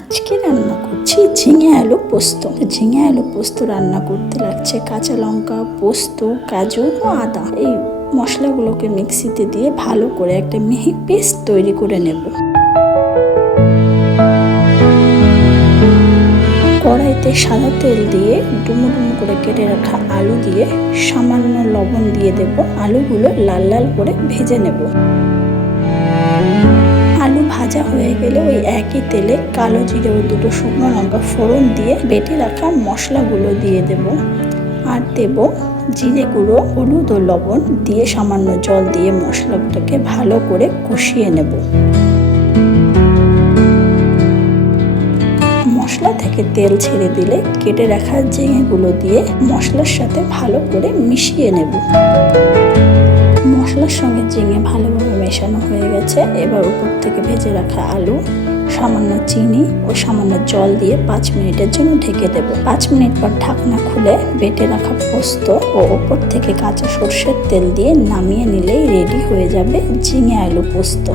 আজকে রান্না করছি ঝিঙে আলু পোস্ত। ঝিঙে আলু পোস্ত রান্না করতে লাগছে কাঁচা লঙ্কা, পোস্ত, কাজু ও আদা। এই মশলাগুলোকে মিক্সিতে দিয়ে ভালো করে একটা মিহি পেস্ট তৈরি করে নেব। কড়াইতে সাদা তেল দিয়ে ডুমো ডুমো করে কেটে রাখা আলু দিয়ে সামান্য লবণ দিয়ে দেব। আলুগুলো লাল লাল করে ভেজে নেব। আলু ভাজা হয়ে গেলে ওই একই তেলে কালো জিরে ও দুটো শুকনো লঙ্কা ফোড়ন দিয়ে বেটে রাখা মশলাগুলো দিয়ে দেব। আর দেব জিরে গুঁড়ো, হলুদ ও লবণ দিয়ে সামান্য জল দিয়ে মশলাটাকে ভালো করে কষিয়ে নেব। মশলা থেকে তেল ছেড়ে দিলে কেটে রাখা ঝিঙেগুলো দিয়ে মশলার সাথে ভালো করে মিশিয়ে নেব। মশলার সঙ্গে ঝিঙে ভালোভাবে মেশানো হয়ে গেছে। এবার উপর থেকে ভেজে রাখা আলু, সামান্য চিনি ও সামান্য জল দিয়ে 5 মিনিটের জন্য ঢেকে দেব। 5 মিনিট পর ঢাকনা খুলে বেটে রাখা পোস্ত ও ওপর থেকে কাঁচা সর্ষের তেল দিয়ে নামিয়ে নিলেই রেডি হয়ে যাবে ঝিঙে আলু পোস্ত।